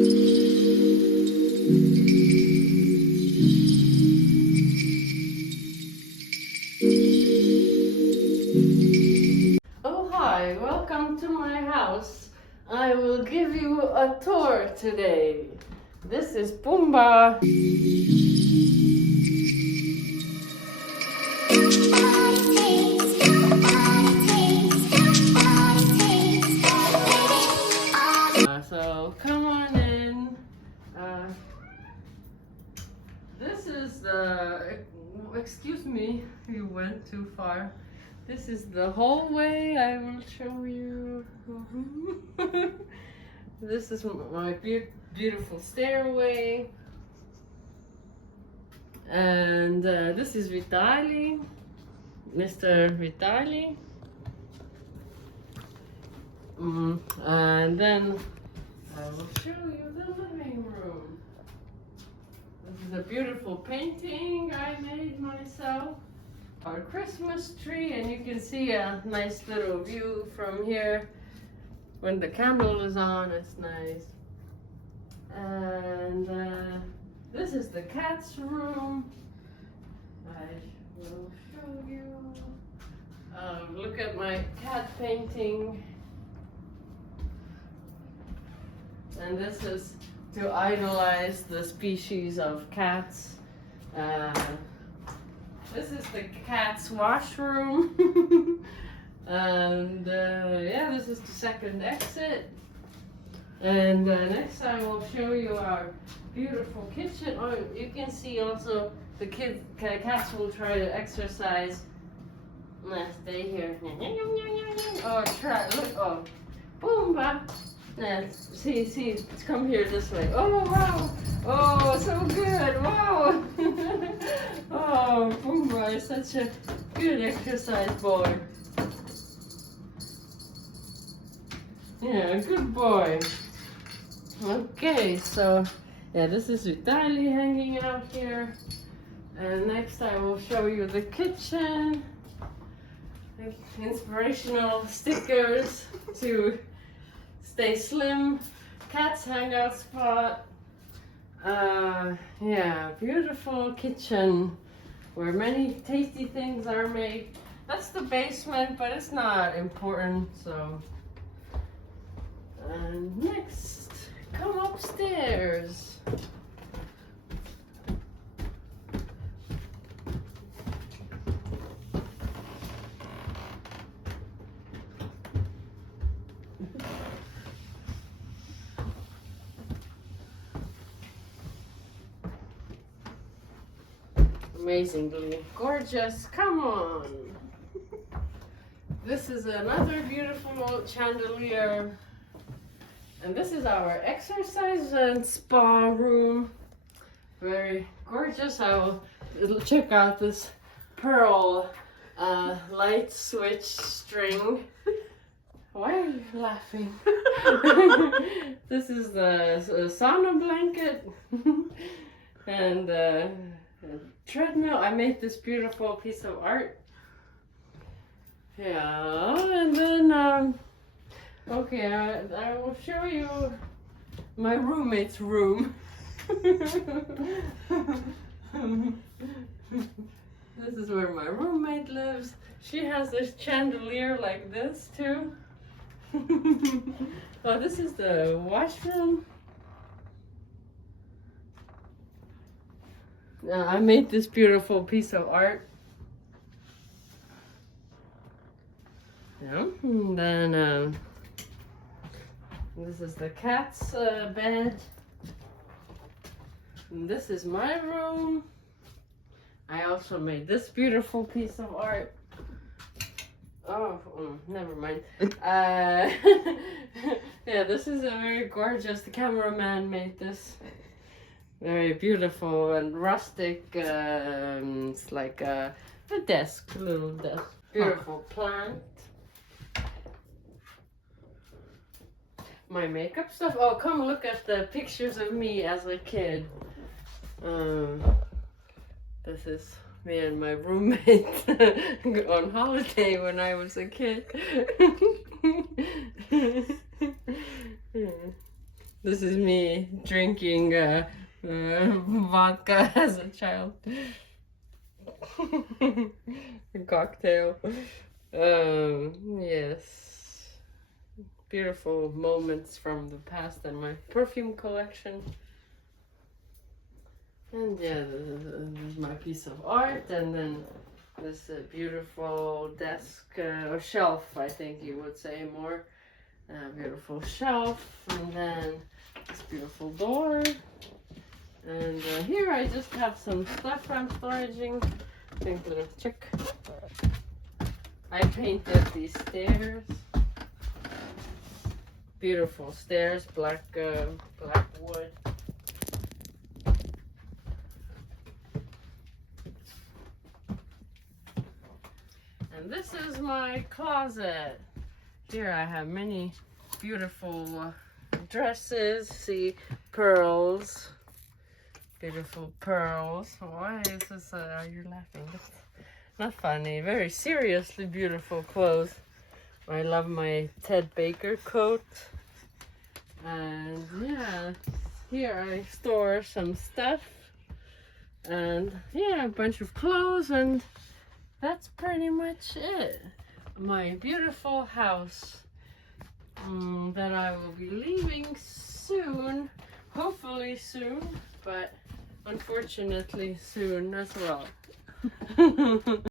Oh, hi, welcome to my house. I will give you a tour today. This is Pumbaa. So come on in. This is the, excuse me, you went too far. This is the hallway. I will show you. This is my beautiful stairway. And this is Vitali, Mr. Vitali. And then I will show you the living room. This is a beautiful painting I made myself. Our Christmas tree, and you can see a nice little view from here. When the candle is on, it's nice. And this is the cat's room. I will show you. Look at my cat painting. And this is to idolize the species of cats. This is the cat's washroom. And yeah, this is the second exit. And next I will show you our beautiful kitchen. Oh, you can see also the cats will try to exercise. Stay here. Oh, try, look, oh, Pumbaa. See, come here this way. Oh, wow. Oh, so good. Wow. Oh, Pumbaa is such a good exercise boy. Yeah, good boy. Okay, so yeah, this is Vitali hanging out here. And next I will show you the kitchen. Inspirational stickers to stay slim. Cat's hangout spot. Yeah, beautiful kitchen where many tasty things are made. That's the basement, but it's not important, so. And next, come upstairs. Amazingly gorgeous. Come on. This is another beautiful chandelier. And this is our exercise and spa room. Very gorgeous. I will check out this pearl light switch string. Why are you laughing? This is the sauna blanket and treadmill. I made this beautiful piece of art. Yeah, and then okay, I will show you my roommate's room. This is where my roommate lives. She has this chandelier like this too. Oh, this is the washroom. I made this beautiful piece of art. Yeah, and then this is the cat's bed. And this is my room. I also made this beautiful piece of art. Oh, never mind. Yeah, this is a very gorgeous. The cameraman made this. Very beautiful and rustic. It's like a desk, a little desk. Beautiful plant. My makeup stuff. Oh, come look at the pictures of me as a kid. This is me and my roommate on holiday when I was a kid. This is me drinking vodka as a child. A cocktail. Yes. Beautiful moments from the past and my perfume collection. And yeah, this is my piece of art, and then this beautiful desk or shelf, I think you would say more. Beautiful shelf, and then this beautiful door. And here I just have some stuff I'm storaging. I think let's check. I painted these stairs. Beautiful stairs, black wood. And this is my closet. Here I have many beautiful dresses. See, pearls. Beautiful pearls. Why is this? Are you laughing? That's not funny. Very seriously beautiful clothes. I love my Ted Baker coat. And yeah, here I store some stuff. And yeah, a bunch of clothes, and that's pretty much it. My beautiful house that I will be leaving soon. Hopefully soon, but unfortunately soon as well.